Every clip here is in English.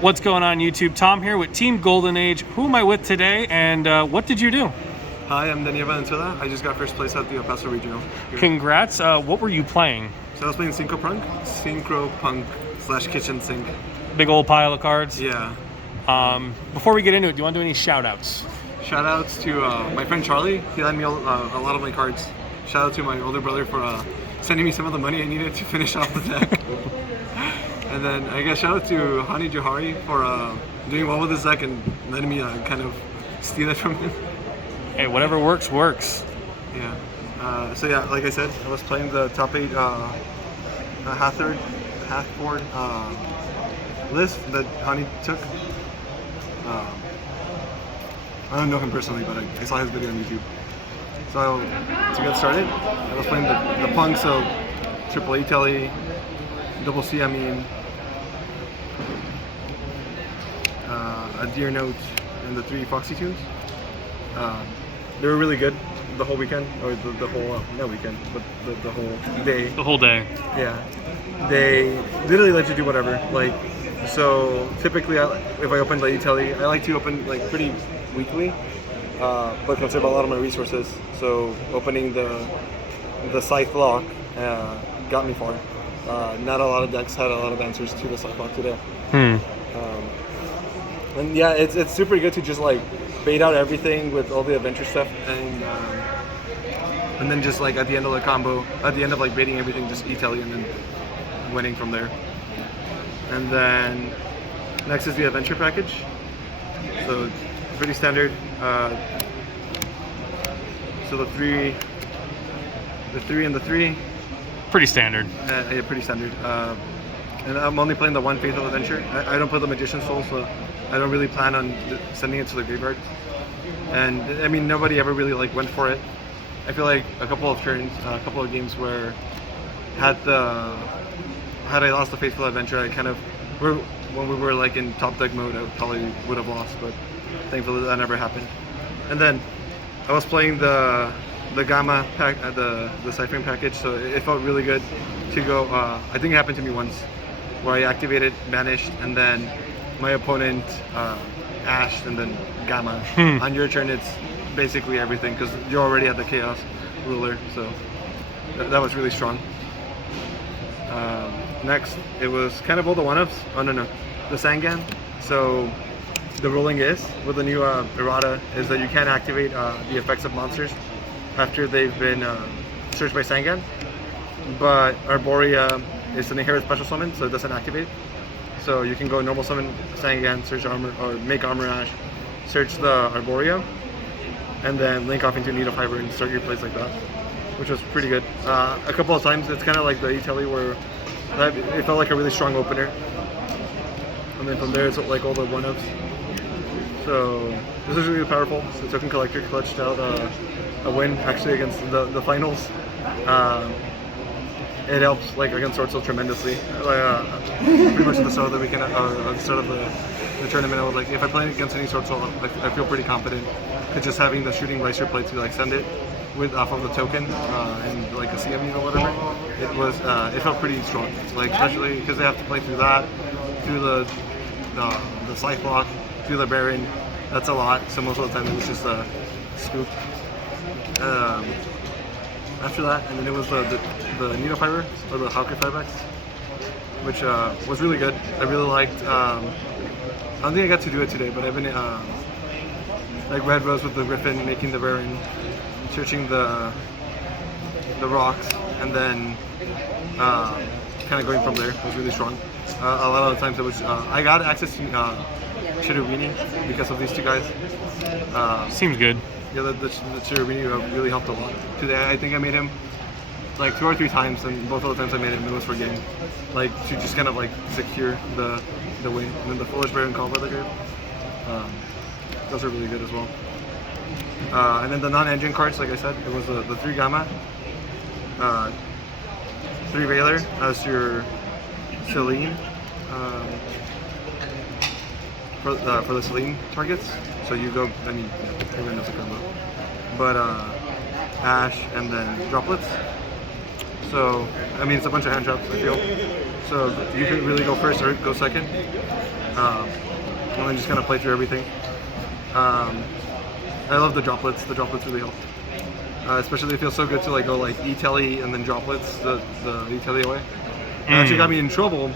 What's going on, YouTube? Tom here with Team Golden Age. Who am I with today, and what did you do? Hi, I'm Valenzuela. I just got first place at the Paso Regional. Here. Congrats. What were you playing? So I was playing Synchro Punk / Kitchen Sink. Big old pile of cards? Yeah. Before we get into it, do you want to do any shout-outs? Shout-outs to my friend Charlie. He lent me a lot of my cards. Shout-out to my older brother for sending me some of the money I needed to finish off the deck. And then I guess shout-out to Hani Johari for doing well with his deck and letting me kind of steal it from him. Hey, whatever works, works. Yeah. So yeah, like I said, I was playing the top 8 half-board list that Hani took. I don't know him personally, but I saw his video on YouTube. So to get started, I was playing the Punk, so Triple A Telly, Double C, a Deer Note, and the 3 Foxy Tunes. They were really good the whole weekend, or the whole, not weekend, but the whole day. The whole day. Yeah. They literally let you do whatever. Like, so typically if I open Lady Telly, I like to open like pretty weekly, but conserve a lot of my resources. So opening the Scythe Lock got me far. Not a lot of decks had a lot of answers to the Scythe Lock today. And yeah, it's super good to just like bait out everything with all the adventure stuff, and then just like at the end of the combo, at the end of like baiting everything, just E-Telly and then winning from there. And then next is the adventure package. So pretty standard. So the three and the 3. Pretty standard. Yeah, pretty standard. And I'm only playing the one Faithful Adventure. I don't play the Magician's Soul, so I don't really plan on sending it to the graveyard. And I mean, nobody ever really like went for it. I feel like a couple of turns, a couple of games where had I lost the Faithful Adventure, I kind of when we were like in top deck mode, I probably would have lost, but thankfully that never happened. And then I was playing the Gamma pack, the Cyphering package, so it felt really good to go. I think it happened to me once, where I activated, banished, and then my opponent ashed, and then Gamma. On your turn, it's basically everything because you already had the Chaos Ruler, so that was really strong. Next, it was kind of all the one-ups. Oh no, the Sangan. So the ruling is with the new errata is that you can't activate the effects of monsters after they've been searched by Sangan, but Arborea is an inherent special summon, so it doesn't activate. So you can go normal summon Sangan, search armor, or make armor ash, search the Arborea, and then link off into Needle Fiber and start your plays like that, which was pretty good. A couple of times it's kind of like the E-Telly where it felt like a really strong opener, and then from there it's like all the one-ups. So this is really powerful. The Token Collector clutched out a win actually against the finals. It helps like against Sword Soul tremendously. Pretty much at the start of the weekend, at the start of the tournament, I was like, if I play against any Sword Soul, I feel pretty confident. Because just having the Shooting Ricer play to like send it off of the token and like a CMU or whatever, it felt pretty strong. Like especially because they have to play through that, through the Scythe Block, through the Baron. That's a lot. So most of the time it was just a scoop. After that, and then it was the Needle Fiber, or the Hawker 5X, which was really good. I really liked, I don't think I got to do it today, but I've been like Red Rose with the Griffin, making the Baron, searching the rocks, and then kind of going from there. It was really strong. A lot of the times it was, I got access to Chirubini because of these two guys. Seems good. Yeah, the Chirubini really helped a lot. Today, I think I made him like 2 or 3 times, and both of the times I made him, it was for game. Like, to just kind of like secure the win. And then the Foolish Bear and Call by the Grave. Those are really good as well. And then the non-engine cards, like I said, it was the 3 Gamma, 3 Veiler as your Celine. For the Celine targets, so you go, I mean, everyone knows the combo, but Ash and then Droplets. So I mean, it's a bunch of hand drops, I feel. So you could really go first or go second, and then just kind of play through everything. I love the droplets. The droplets really help. Especially it feels so good to like go like E-telly and then droplets the E-telly away. It actually got me in trouble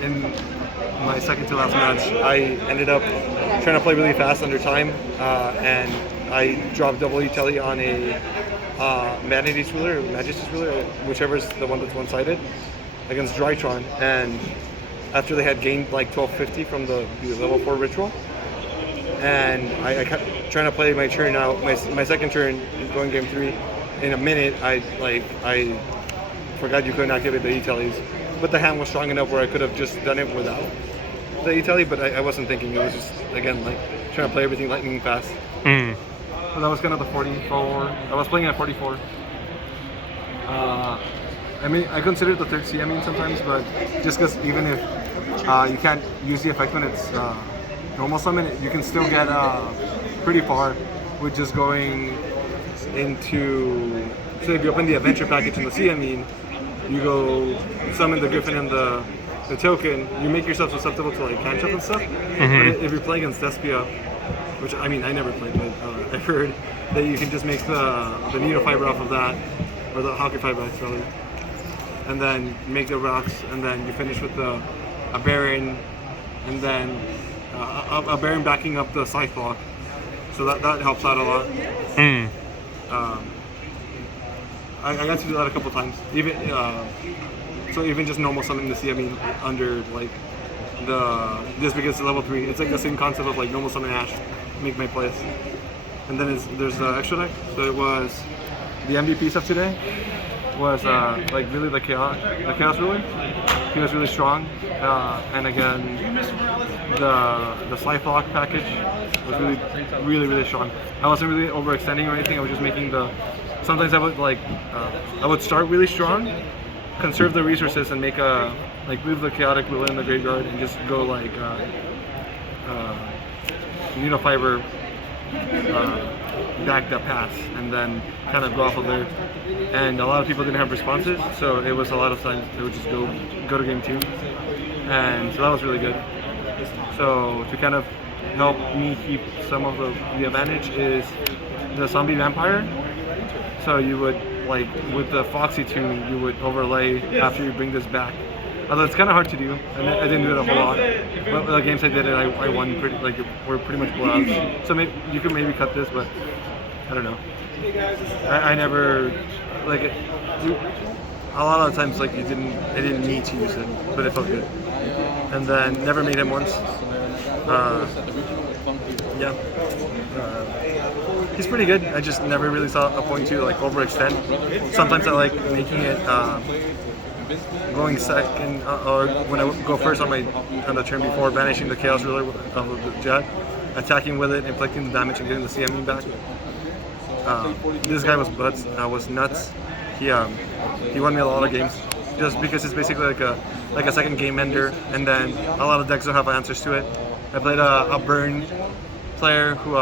in my second to last match. I ended up trying to play really fast under time, and I dropped double E-telly on a Majesty's ruler, whichever is the one that's one-sided, against Drytron. And after they had gained like 1250 from the level 4 ritual, and I kept trying to play my turn out, my second turn going game 3. In a minute, I forgot you couldn't activate the E-tellys, but the hand was strong enough where I could have just done it without the E-telly, but I wasn't thinking. It was just, again, like trying to play everything lightning fast. So that was kind of the 44. I was playing at 44. I mean, I consider it the third C, sometimes, but just because even if you can't use the effect when it's normal summon, you can still get pretty far with just going into, so if you open the adventure package in the C, you go summon the Griffin and the token, you make yourself susceptible to like cantrip and stuff. But if you're playing against Despia, which I never played, but I've heard that you can just make the Needle Fiber off of that, or the Hockey Fiber rather, and then make the rocks, and then you finish with a Baron, and then a Baron backing up the Scythe block. So that helps out a lot. I got to do that a couple times. Even just normal summoning the C, under like just because it's level 3, it's like the same concept of like normal summon Ash, make my plays. And then there's the extra deck. So it was the MVP stuff today was like really the chaos ruler. He was really strong, and again the Scythe block package was really strong. I wasn't really overextending or anything. I was just making sometimes I would I would start really strong, conserve the resources, and make leave the chaotic ruler in the graveyard and just go like Needle Fiber back that pass, and then kind of go off of there. And a lot of people didn't have responses, so it was a lot of times they would just go to game 2, and so that was really good. So to kind of help me keep some of the advantage is the Zombie Vampire. So you would, like with the Foxy tune, you would overlay after you bring this back. Although it's kind of hard to do, and I didn't do it a whole lot. But the games I did it, I won pretty, were pretty much blowouts. So you could maybe cut this, but I don't know. I never, a lot of times I didn't need to use it, but it felt good. And then never made him once. He's pretty good. I just never really saw a point to overextend. Sometimes I like making it going second, or when I go first on the turn before, banishing the Chaos Ruler of the Jet, attacking with it, inflicting the damage, and getting the CME back. This guy was nuts. He won me a lot of games just because it's basically like a second game ender, and then a lot of decks don't have answers to it. I played a burn player who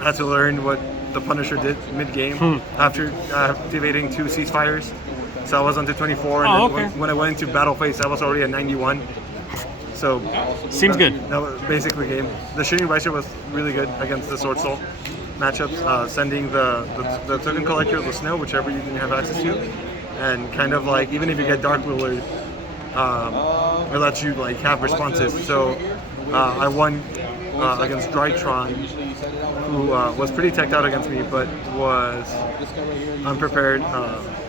had to learn what the Punisher did mid-game after activating 2 ceasefires. So I was on to 24, and when I went into battle phase, I was already at 91. So seems good. That was basically the game. The Shooting Riser was really good against the Sword Soul matchups, sending the token collector, the Snow, whichever you didn't have access to, and kind of even if you get Dark Ruler, it lets you have responses. So I won against Drytron, who was pretty teched out against me, but was unprepared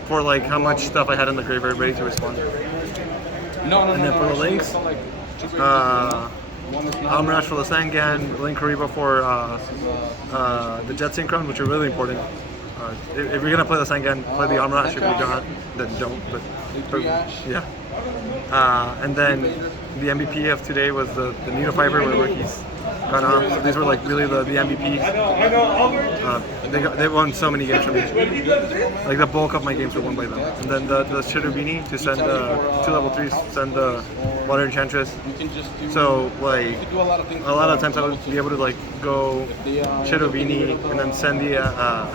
for how much stuff I had in the graveyard ready to respond. And then for the links, Almirash for the Sangan, Link Kariba for the Jet Synchron, which are really important. If you're gonna play the Sangan, play the Almirash. If you don't, then don't. But yeah. And then the MVP of today was the Needle Fiber, where he's gone off. So these were really the MVPs. They won so many games for me. The bulk of my games were won by them. And then the Shadowbeanie to send 2 level 3s, send the Water Enchantress. So a lot of times I would be able to go Shadowbeanie and then send the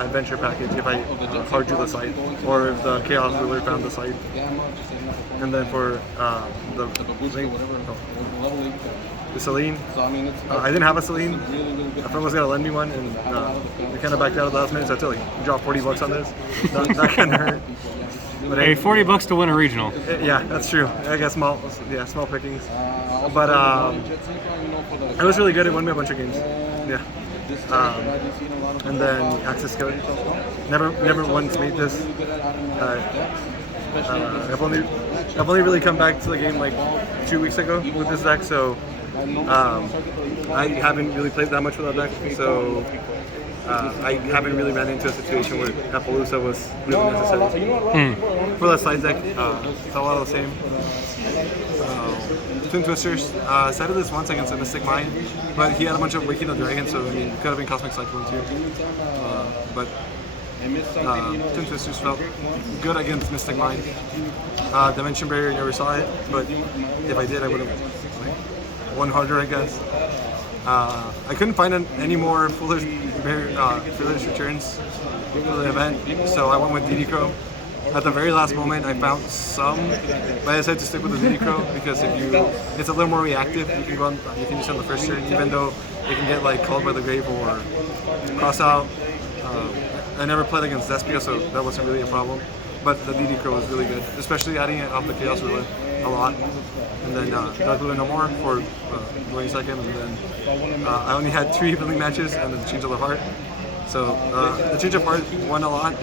adventure package if I hard drew the site, or if the Chaos Ruler found the site. And then for the Celine, I didn't have a Celine. A friend was gonna lend me one, and we kind of backed out at the last minute. So I told you, drop $40 on this. That kind of hurt. But Hey, $40 to win a regional. yeah, that's true. I guess small pickings. But it was really good. It won me a bunch of games. Yeah. And then Access Code. Never once made this. I've only really come back to the game like 2 weeks ago with this deck, so I haven't really played that much with that deck. So I haven't really ran into a situation where Appaloosa was really necessary. For the side deck, it's a lot of the same. Twin Twisters. Cited this once against a Mystic Mind, but he had a bunch of Waking the Dragon, so I mean, it could have been Cosmic Cyclone too. But Twin Twisters felt good against Mystic Mind. Dimension Barrier, never saw it, but if I did, I would have won harder, I guess. I couldn't find any more Foolish returns for the event, so I went with DD Crow. At the very last moment, I found some, but I decided to stick with the DD Crow because it's a little more reactive. You can go on, you can use it on the first turn, even though it can get like called by the grave or cross out. I never played against Despia, so that wasn't really a problem. But the DD Crow was really good, especially adding it off the Chaos Ruler a lot. And then Dark Ruler No More for 20 seconds, and then I only had 3 evenly matches and then the Change of the Heart. So the Change of Heart won a lot.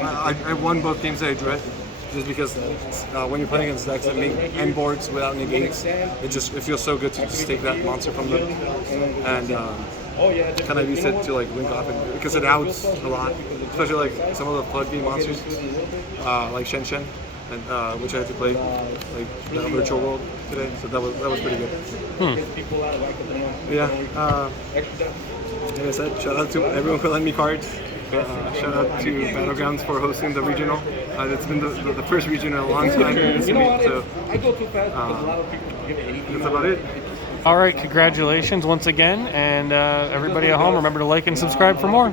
I won both games that I drew it, just because when you're playing against decks that make end boards without negates, it feels so good to just take that monster from them and kind of use it to like link off, and because it outs a lot, especially like some of the floodgate monsters like Shen Shen, and which I had to play like the virtual world today. So that was pretty good. Yeah. Like I said, shout out to everyone who lent me cards. Shout out to Battlegrounds for hosting the regional. It's been the first regional in a long time in this event, so that's about it. All right, congratulations once again, and everybody at home, remember to like and subscribe for more.